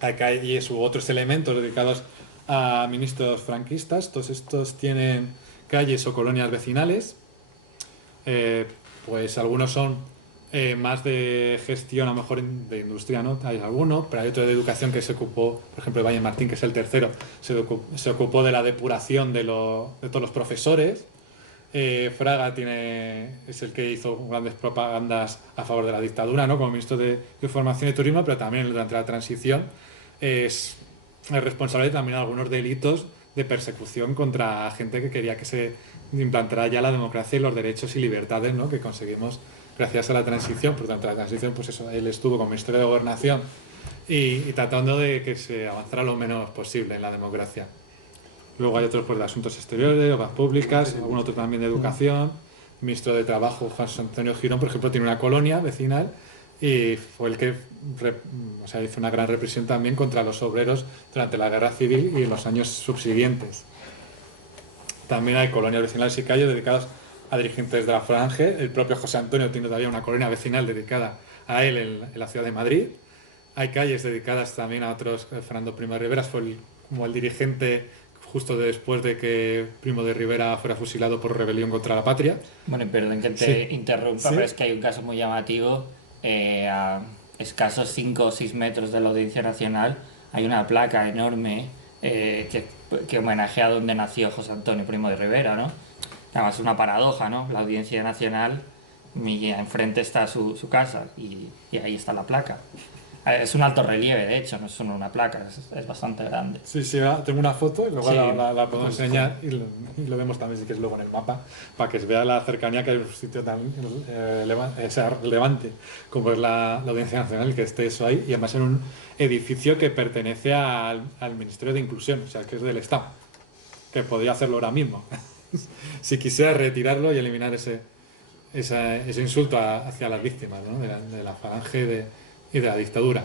Hay calles u otros elementos dedicados a ministros franquistas. Todos estos tienen calles o colonias vecinales. Pues algunos son más de gestión, a lo mejor de industria, ¿no? Hay algunos, pero hay otro de educación que se ocupó, por ejemplo, Valle Martín, que es el tercero, se ocupó de la depuración de todos los profesores. Fraga es el que hizo grandes propagandas a favor de la dictadura, ¿no? Como ministro de Información y Turismo, pero también durante la transición es responsable también de algunos delitos de persecución contra gente que quería que se implantara ya la democracia y los derechos y libertades, ¿no? Que conseguimos gracias a la transición. Por tanto, la transición, pues eso, él estuvo como ministro de Gobernación y tratando de que se avanzara lo menos posible en la democracia. Luego hay otros pues, de Asuntos Exteriores, de Obras Públicas, algún otro también de Educación. El ministro de Trabajo, Juan Antonio Girón, por ejemplo, tiene una colonia vecinal y fue el que hizo una gran represión también contra los obreros durante la Guerra Civil y en los años subsiguientes. También hay colonias vecinales y calles dedicadas a dirigentes de la Falange. El propio José Antonio tiene todavía una colonia vecinal dedicada a él en la ciudad de Madrid. Hay calles dedicadas también a otros. Fernando Primo de Rivera fue como el dirigente justo después de que Primo de Rivera fuera fusilado por rebelión contra la patria. Bueno, perdón que te interrumpa, pero es que hay un caso muy llamativo. A escasos 5 o 6 metros de la Audiencia Nacional hay una placa enorme que homenajea a donde nació José Antonio Primo de Rivera, ¿no? Además es una paradoja, ¿no? La Audiencia Nacional, enfrente está su casa y ahí está la placa. Es un alto relieve, de hecho, no es solo una placa, es bastante grande. Sí, tengo una foto y luego sí, la puedo enseñar y lo vemos también si quieres luego en el mapa para que se vea la cercanía que hay en un sitio tan relevante como es la Audiencia Nacional, que esté eso ahí, y además en un edificio que pertenece al Ministerio de Inclusión, o sea, que es del Estado, que podría hacerlo ahora mismo. Si quisiera retirarlo y eliminar ese insulto hacia las víctimas, ¿no? de la Falange y de la dictadura.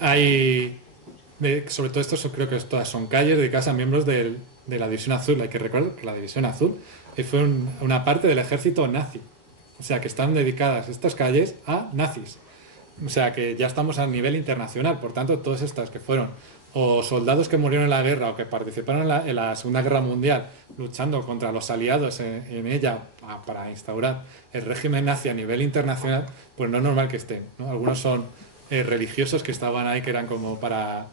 Sobre todo esto creo que todas son calles dedicadas a miembros de la División Azul. Hay que recordar que la División Azul fue una parte del ejército nazi. O sea, que están dedicadas estas calles a nazis. O sea, que ya estamos a nivel internacional. Por tanto, todas estas que fueron o soldados que murieron en la guerra o que participaron en la Segunda Guerra Mundial luchando contra los aliados en ella para instaurar el régimen nazi a nivel internacional, pues no es normal que estén, ¿no? Algunos son religiosos que estaban ahí, que eran como para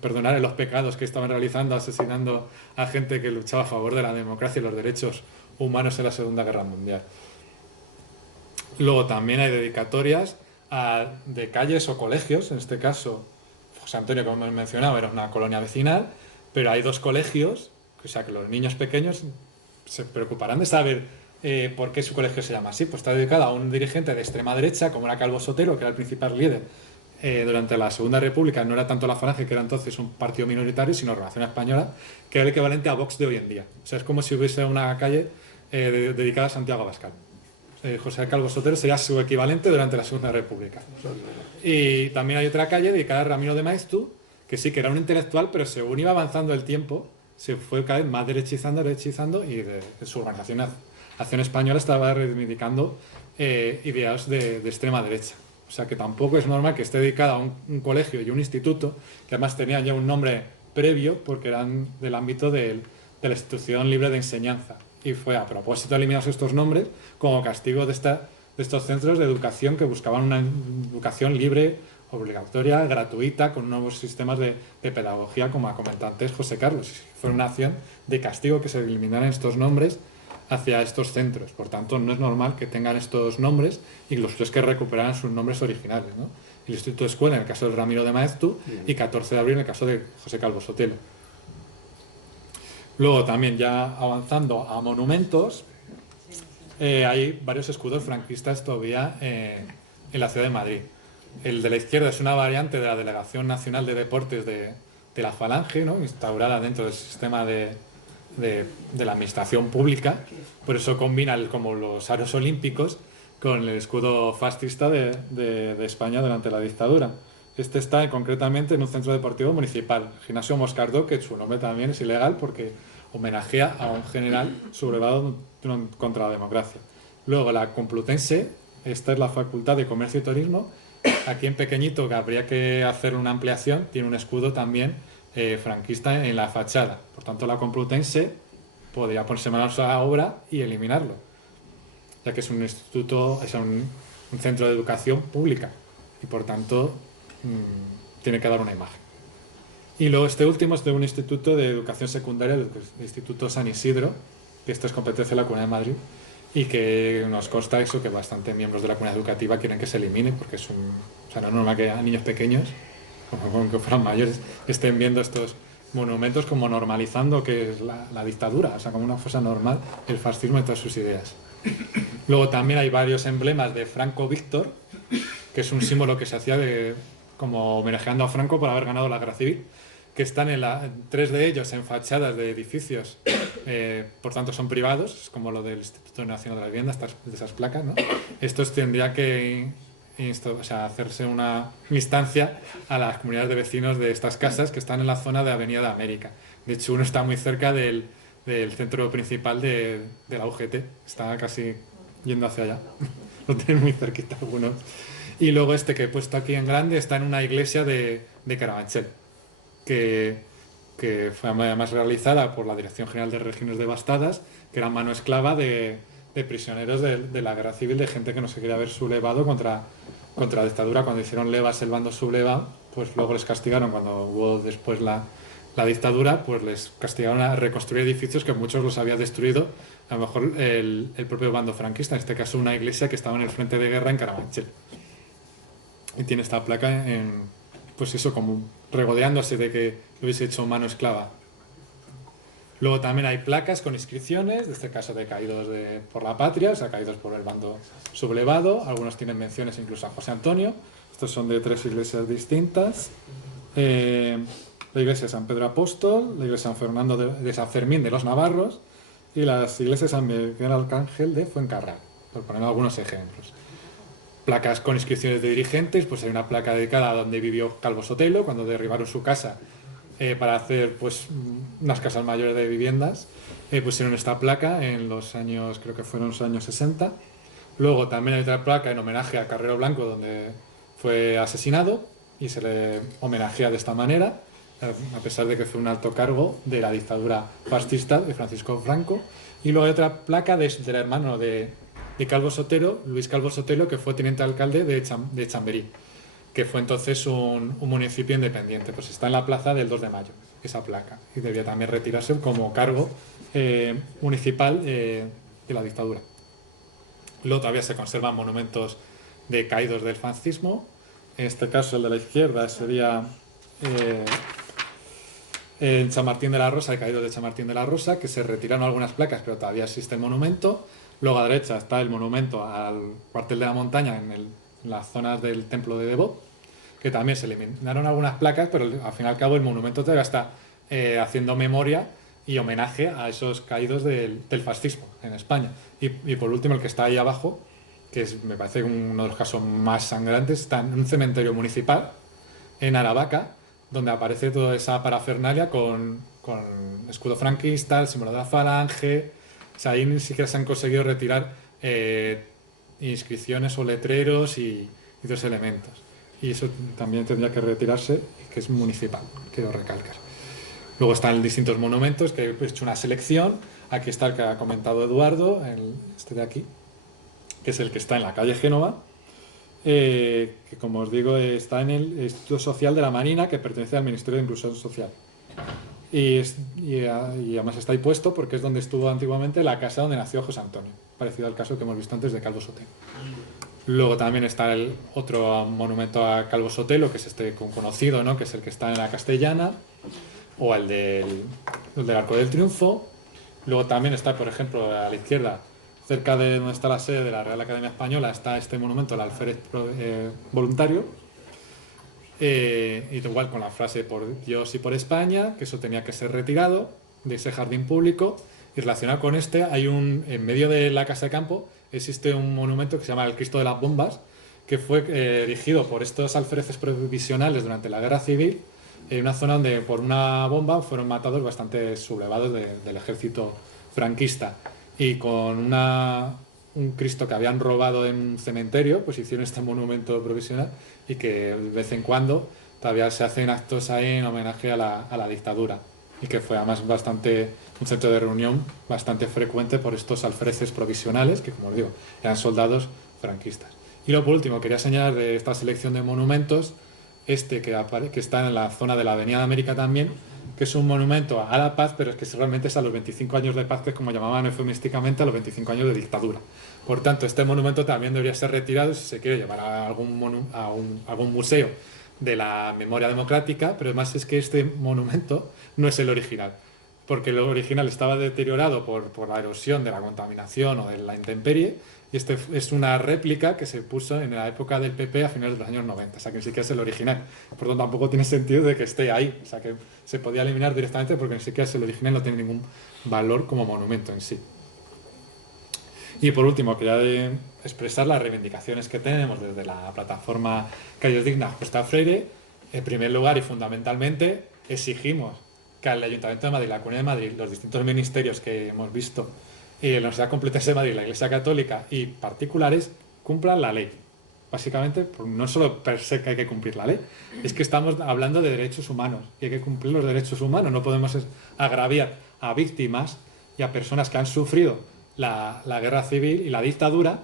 perdonar los pecados que estaban realizando, asesinando a gente que luchaba a favor de la democracia y los derechos humanos en la Segunda Guerra Mundial. Luego también hay dedicatorias de calles o colegios. En este caso José Antonio, como hemos mencionado, era una colonia vecinal, pero hay 2 colegios, o sea que los niños pequeños se preocuparán de saber por qué su colegio se llama así. Pues está dedicado a un dirigente de extrema derecha, como era Calvo Sotelo, que era el principal líder durante la Segunda República. No era tanto la Falange, que era entonces un partido minoritario, sino Renovación Española, que era el equivalente a Vox de hoy en día. O sea, es como si hubiese una calle dedicada a Santiago Abascal. José Calvo Sotelo sería su equivalente durante la Segunda República. Y también hay otra calle dedicada a Ramiro de Maeztu, que sí que era un intelectual, pero según iba avanzando el tiempo, se fue cada vez más derechizando y de su organización Acción Española estaba reivindicando ideas de extrema derecha. O sea que tampoco es normal que esté dedicada a un colegio y un instituto, que además tenían ya un nombre previo porque eran del ámbito de la institución libre de enseñanza. Y fue a propósito de eliminar estos nombres como castigo de estos centros de educación que buscaban una educación libre, obligatoria, gratuita, con nuevos sistemas de pedagogía, como ha comentado antes José Carlos. Fue una acción de castigo que se eliminaran estos nombres hacia estos centros. Por tanto, no es normal que tengan estos nombres y los tres que recuperaran sus nombres originales, ¿no? El Instituto de Escuela en el caso de Ramiro de Maeztu y 14 de abril en el caso de José Calvo Sotelo. Luego también ya avanzando a monumentos, hay varios escudos franquistas todavía en la ciudad de Madrid. El de la izquierda es una variante de la Delegación Nacional de Deportes de la Falange, ¿no? Instaurada dentro del sistema de la administración pública. Por eso combina como los aros olímpicos con el escudo fascista de España durante la dictadura. Este está concretamente en un centro deportivo municipal, el Gimnasio Moscardó, que su nombre también es ilegal porque homenajea a un general sublevado contra la democracia. Luego la Complutense, esta es la Facultad de Comercio y Turismo. Aquí en pequeñito, que habría que hacer una ampliación, tiene un escudo también franquista en la fachada. Por tanto, la Complutense podría ponerse manos a la obra y eliminarlo, ya que es un instituto, es un centro de educación pública y por tanto tiene que dar una imagen. Y luego este último es de un instituto de educación secundaria, el Instituto San Isidro, que esto es competencia de la Comunidad de Madrid y que nos consta eso, que bastantes miembros de la comunidad educativa quieren que se elimine porque es o sea, no es normal que a niños pequeños, como que fueran mayores, estén viendo estos monumentos como normalizando que es la dictadura, o sea, como una cosa normal, el fascismo y todas sus ideas. Luego también hay varios emblemas de Franco Víctor, que es un símbolo que se hacía como homenajeando a Franco por haber ganado la guerra civil, que están tres de ellos en fachadas de edificios, por tanto son privados, como lo del Instituto Nacional de la Vivienda, de esas placas, ¿no? Estos tendría que hacerse una instancia a las comunidades de vecinos de estas casas que están en la zona de Avenida de América. De hecho, uno está muy cerca del centro principal de la UGT, está casi yendo hacia allá, lo tienen muy cerquita algunos. Y luego este que he puesto aquí en grande está en una iglesia de Carabanchel, que fue además realizada por la Dirección General de Regiones Devastadas, que era mano esclava de prisioneros de la guerra civil, de gente que no se quería ver sublevado contra la dictadura. Cuando hicieron levas el bando sublevado, pues luego les castigaron, cuando hubo después la dictadura, pues les castigaron a reconstruir edificios que muchos los había destruido, a lo mejor el propio bando franquista, en este caso una iglesia que estaba en el frente de guerra en Carabanchel. Y tiene esta placa pues eso, como regodeándose de que lo hubiese hecho mano esclava. Luego también hay placas con inscripciones, en este caso de caídos por la patria, o sea, caídos por el bando sublevado. Algunos tienen menciones incluso a José Antonio. Estos son de 3 iglesias distintas. La iglesia de San Pedro Apóstol, la iglesia de San Fernando de San Fermín de los Navarros y las iglesias de San Miguel Arcángel de Fuencarral, por poner algunos ejemplos. Placas con inscripciones de dirigentes, pues hay una placa dedicada a donde vivió Calvo Sotelo cuando derribaron su casa para hacer pues unas casas mayores de viviendas. Pusieron esta placa en los años, creo que fueron los años 60. Luego también hay otra placa en homenaje a Carrero Blanco, donde fue asesinado y se le homenajea de esta manera, a pesar de que fue un alto cargo de la dictadura fascista de Francisco Franco. Y luego hay otra placa del hermano de Calvo Sotelo, Luis Calvo Sotelo, que fue teniente alcalde de Chamberí, que fue entonces un municipio independiente. Pues está en la plaza del 2 de mayo, esa placa, y debía también retirarse como cargo municipal de la dictadura. Luego todavía se conservan monumentos de caídos del fascismo. En este caso, el de la izquierda sería en San Martín de la Rosa, el caído de San Martín de la Rosa, que se retiraron algunas placas, pero todavía existe el monumento. Luego a la derecha está el monumento al cuartel de la montaña en las zonas del templo de Devot, que también se eliminaron algunas placas, pero al fin y al cabo el monumento todavía está haciendo memoria y homenaje a esos caídos del fascismo en España. Y por último, el que está ahí abajo, que me parece uno de los casos más sangrantes, está en un cementerio municipal en Aravaca, donde aparece toda esa parafernalia con con escudo franquista, el símbolo de la falange. O sea, ahí ni siquiera se han conseguido retirar inscripciones o letreros y otros elementos. Y eso también tendría que retirarse, que es municipal, quiero recalcar. Luego están distintos monumentos, que he hecho una selección. Aquí está el que ha comentado Eduardo, este de aquí, que es el que está en la calle Génova, que como os digo está en el Instituto Social de la Marina, que pertenece al Ministerio de Inclusión Social. Y además está ahí puesto porque es donde estuvo antiguamente la casa donde nació José Antonio, parecido al caso que hemos visto antes de Calvo Sotelo. Luego también está el otro monumento a Calvo Sotelo, que es este conocido, ¿no? Que es el que está en la Castellana, o el del Arco del Triunfo. Luego también está, por ejemplo, a la izquierda, cerca de donde está la sede de la Real Academia Española, está este monumento, el alférez voluntario, y igual con la frase por Dios y por España, que eso tenía que ser retirado de ese jardín público. Y relacionado con este, en medio de la casa de campo existe un monumento que se llama el Cristo de las Bombas, que fue erigido por estos alféreces provisionales durante la Guerra Civil, en una zona donde por una bomba fueron matados bastantes sublevados del ejército franquista. Y con un Cristo que habían robado en un cementerio, pues hicieron este monumento provisional, y que de vez en cuando todavía se hacen actos ahí en homenaje a la dictadura, y que fue además un centro de reunión bastante frecuente por estos alféreces provisionales, que como os digo, eran soldados franquistas. Y luego por último quería señalar de esta selección de monumentos que está en la zona de la Avenida de América también, que es un monumento a la paz, pero es que realmente es a los 25 años de paz, que es como llamaban eufemísticamente a los 25 años de dictadura. Por tanto, este monumento también debería ser retirado si se quiere llevar a algún museo de la memoria democrática, pero además es que este monumento no es el original, porque el original estaba deteriorado por la erosión de la contaminación o de la intemperie, y este es una réplica que se puso en la época del PP a finales de los años 90, o sea que ni siquiera es el original. Por tanto, tampoco tiene sentido de que esté ahí, o sea que se podía eliminar directamente porque ni siquiera es el original, no tiene ningún valor como monumento en sí. Y por último, quería expresar las reivindicaciones que tenemos desde la plataforma Calles Dignas Costa Freire. En primer lugar y fundamentalmente, exigimos que al Ayuntamiento de Madrid, la Comunidad de Madrid, los distintos ministerios que hemos visto, y la Universidad Complutense de Madrid, la Iglesia Católica y particulares cumplan la ley. Básicamente, no solo per se que hay que cumplir la ley, es que estamos hablando de derechos humanos y hay que cumplir los derechos humanos. No podemos agraviar a víctimas y a personas que han sufrido la guerra civil y la dictadura,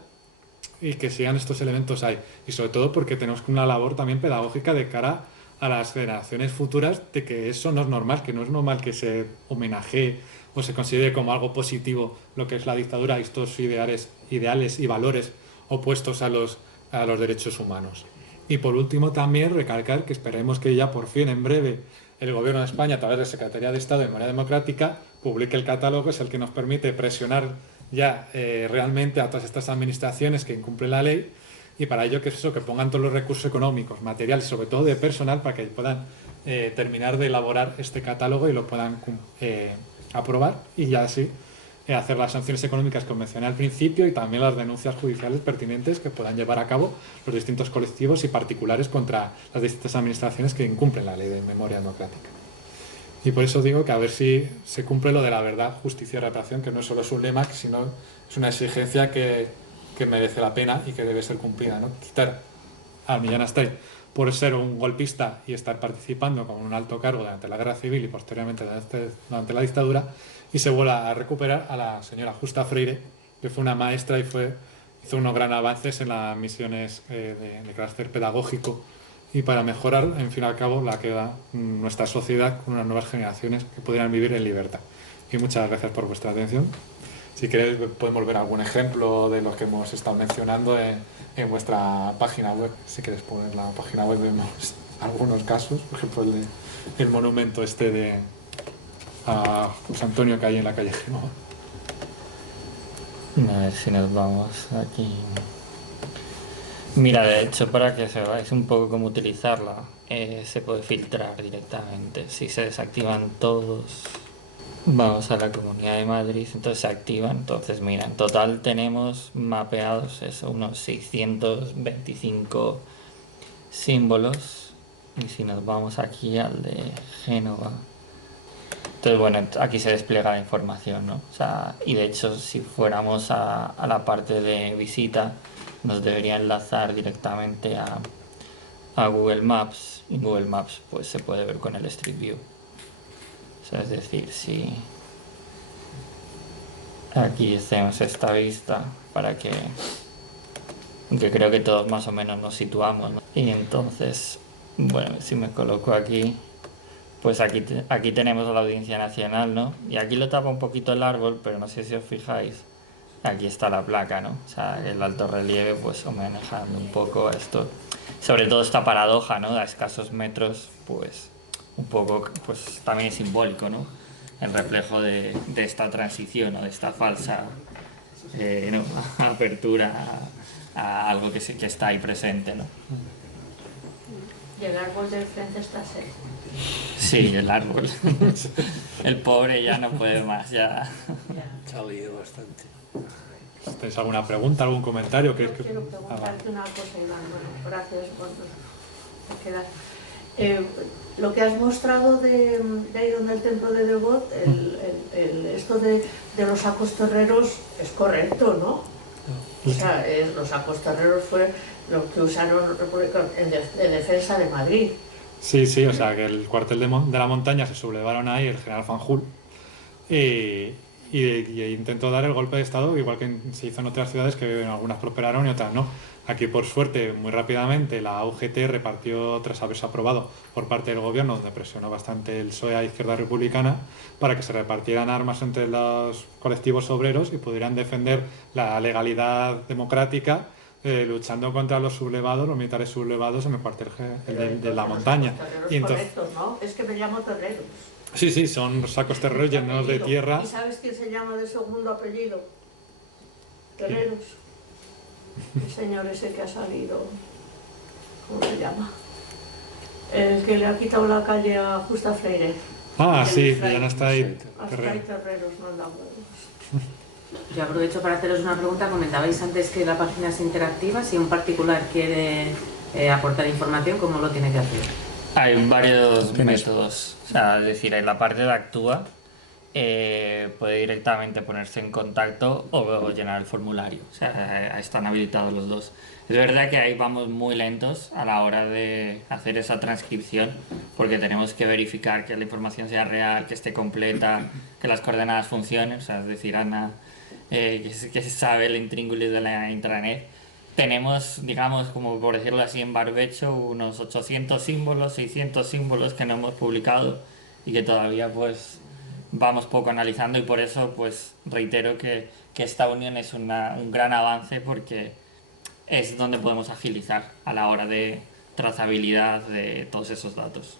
y que sigan estos elementos ahí. Y sobre todo porque tenemos una labor también pedagógica de cara a las generaciones futuras, de que eso no es normal, que no es normal que se homenajee o se considere como algo positivo lo que es la dictadura y estos ideales y valores opuestos a los derechos humanos. Y por último también recalcar que esperemos que ya por fin en breve el Gobierno de España, a través de la Secretaría de Estado de Memoria Democrática, publique el catálogo, es el que nos permite presionar ya realmente a todas estas administraciones que incumplen la ley, y para ello que pongan todos los recursos económicos, materiales y sobre todo de personal para que puedan terminar de elaborar este catálogo y lo puedan aprobar, y ya así hacer las sanciones económicas que mencioné al principio, y también las denuncias judiciales pertinentes que puedan llevar a cabo los distintos colectivos y particulares contra las distintas administraciones que incumplen la ley de memoria democrática. Y por eso digo que a ver si se cumple lo de la verdad, justicia y reparación, que no solo es un lema, sino es una exigencia que merece la pena y que debe ser cumplida, ¿no? Quitar a Millán Astray por ser un golpista y estar participando con un alto cargo durante la Guerra Civil y posteriormente durante la dictadura, y se vuelva a recuperar a la señora Justa Freire, que fue una maestra y hizo unos grandes avances en las misiones de carácter pedagógico y para mejorar, en fin y al cabo, la que da nuestra sociedad con unas nuevas generaciones que pudieran vivir en libertad. Y muchas gracias por vuestra atención. Si queréis podemos ver algún ejemplo de los que hemos estado mencionando en vuestra página web. Si queréis poner la página web, vemos algunos casos, por ejemplo el monumento a José Antonio que hay en la calle Génova. A ver si nos vamos aquí. Mira, de hecho, para que sepáis un poco cómo utilizarla, se puede filtrar directamente. Si se desactivan todos, vamos a la Comunidad de Madrid, entonces se activan. Entonces, mira, en total tenemos mapeados unos 625 símbolos. Y si nos vamos aquí al de Génova, Entonces, bueno, aquí se despliega la información, ¿no? O sea, y de hecho, si fuéramos a la parte de visita, nos debería enlazar directamente a Google Maps. Y en Google Maps pues se puede ver con el Street View. O sea, es decir, si aquí hacemos esta vista para que creo que todos más o menos nos situamos, ¿no? Y entonces, bueno, si me coloco aquí, pues aquí tenemos a la Audiencia Nacional, ¿no? Y aquí lo tapa un poquito el árbol, pero no sé si os fijáis, aquí está la placa, ¿no? O sea, el alto relieve pues homenajeando un poco a esto. Sobre todo esta paradoja, ¿no? A escasos metros, pues un poco, pues también es simbólico, ¿no? El reflejo de esta transición o de esta falsa ¿no? apertura a algo que está ahí presente, ¿no? Y el árbol del frente está seco. Sí, el árbol. El pobre ya no puede más, ya. Se ha oído bastante. ¿Tenéis alguna pregunta, algún comentario? Yo quiero preguntarte una cosa, Iván. Bueno, gracias por quedar. Lo que has mostrado de ahí donde el templo de Devot, esto de los sacos terreros es correcto, ¿no? O sea, los sacos terreros fue lo que usaron en defensa de Madrid. Sí, sí, o sea, que el cuartel de la montaña se sublevaron ahí el general Fanjul y intentó dar el golpe de estado, igual que se hizo en otras ciudades, que algunas prosperaron y otras no. Aquí, por suerte, muy rápidamente la UGT repartió, tras haberse aprobado por parte del gobierno, donde presionó bastante el PSOE a Izquierda Republicana, para que se repartieran armas entre los colectivos obreros y pudieran defender la legalidad democrática, luchando contra los sublevados, los militares sublevados en el cuartel de la montaña. Y entonces, correctos, ¿no? Es que me llamo terreros. Sí, sí, son sacos terreros llenos de tierra. ¿Y sabes quién se llama de segundo apellido? Terreros. El señor ese que ha salido, ¿cómo se llama? El que le ha quitado la calle a Justa Freire. Ah, sí, ya no está ahí. Hasta hay terreros, no andamos. Yo aprovecho para haceros una pregunta. Comentabais antes que la página es interactiva. Si un particular quiere aportar información, ¿cómo lo tiene que hacer? Hay varios métodos. O sea, es decir, en la parte de Actúa puede directamente ponerse en contacto o llenar el formulario. O sea, están habilitados los dos. Es verdad que ahí vamos muy lentos a la hora de hacer esa transcripción, porque tenemos que verificar que la información sea real, que esté completa, que las coordenadas funcionen. O sea, es decir, Ana, que sabe el intríngulis de la intranet. Tenemos, digamos, como por decirlo así, en barbecho unos 800 símbolos, 600 símbolos que no hemos publicado y que todavía pues vamos poco analizando, y por eso pues reitero que esta unión es un gran avance, porque es donde podemos agilizar a la hora de trazabilidad de todos esos datos.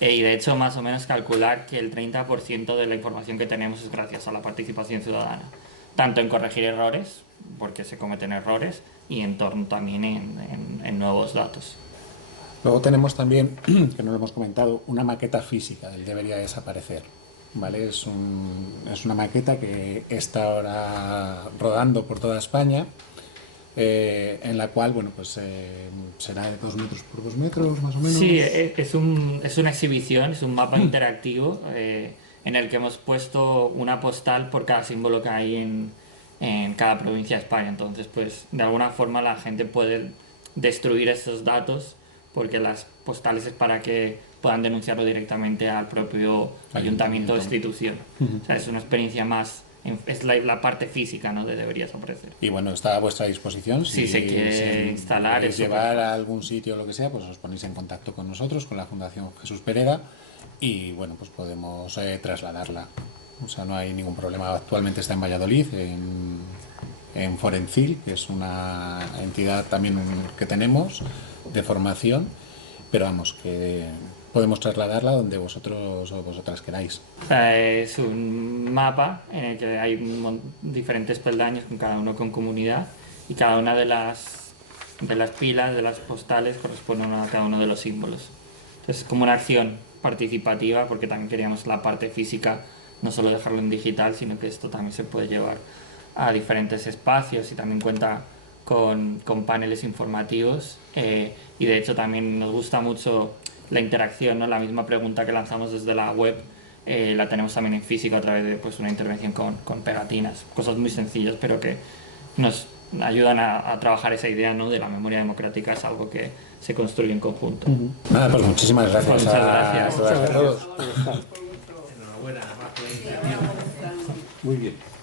Y de hecho más o menos calcular que el 30% de la información que tenemos es gracias a la participación ciudadana, tanto en corregir errores, porque se cometen errores, y en torno también en nuevos datos. Luego tenemos también, que no lo hemos comentado, una maqueta física del Debería Desaparecer. ¿Vale? Es una maqueta que está ahora rodando por toda España, en la cual, bueno, pues será de 2 metros por 2 metros, más o menos. Sí, es una exhibición, es un mapa interactivo en el que hemos puesto una postal por cada símbolo que hay en cada provincia de España. Entonces, pues de alguna forma la gente puede destruir esos datos, porque las postales es para que puedan denunciarlo directamente al propio ayuntamiento o institución. O sea, es una experiencia más, es la parte física, ¿no?, de Debería Desaparecer. Y bueno, está a vuestra disposición. Si se quiere instalar, llevar a algún sitio o lo que sea, pues os ponéis en contacto con nosotros, con la Fundación Jesús Pereda, y bueno, pues podemos trasladarla. O sea, no hay ningún problema. Actualmente está en Valladolid, en Forencil, que es una entidad también que tenemos de formación, pero vamos, que podemos trasladarla donde vosotros o vosotras queráis. Es un mapa en el que hay diferentes peldaños, con cada uno con comunidad, y cada una de las pilas, de las postales, corresponden a cada uno de los símbolos. Entonces, es como una acción participativa, porque también queríamos la parte física, no solo dejarlo en digital, sino que esto también se puede llevar a diferentes espacios, y también cuenta con paneles informativos, y de hecho también nos gusta mucho la interacción, ¿no? La misma pregunta que lanzamos desde la web la tenemos también en físico a través de pues, una intervención con pegatinas, cosas muy sencillas, pero que nos ayudan a trabajar esa idea, ¿no?, de la memoria democrática, es algo que se construye en conjunto. Nada, pues muchísimas gracias. Muchas gracias. A todos. Muy bien.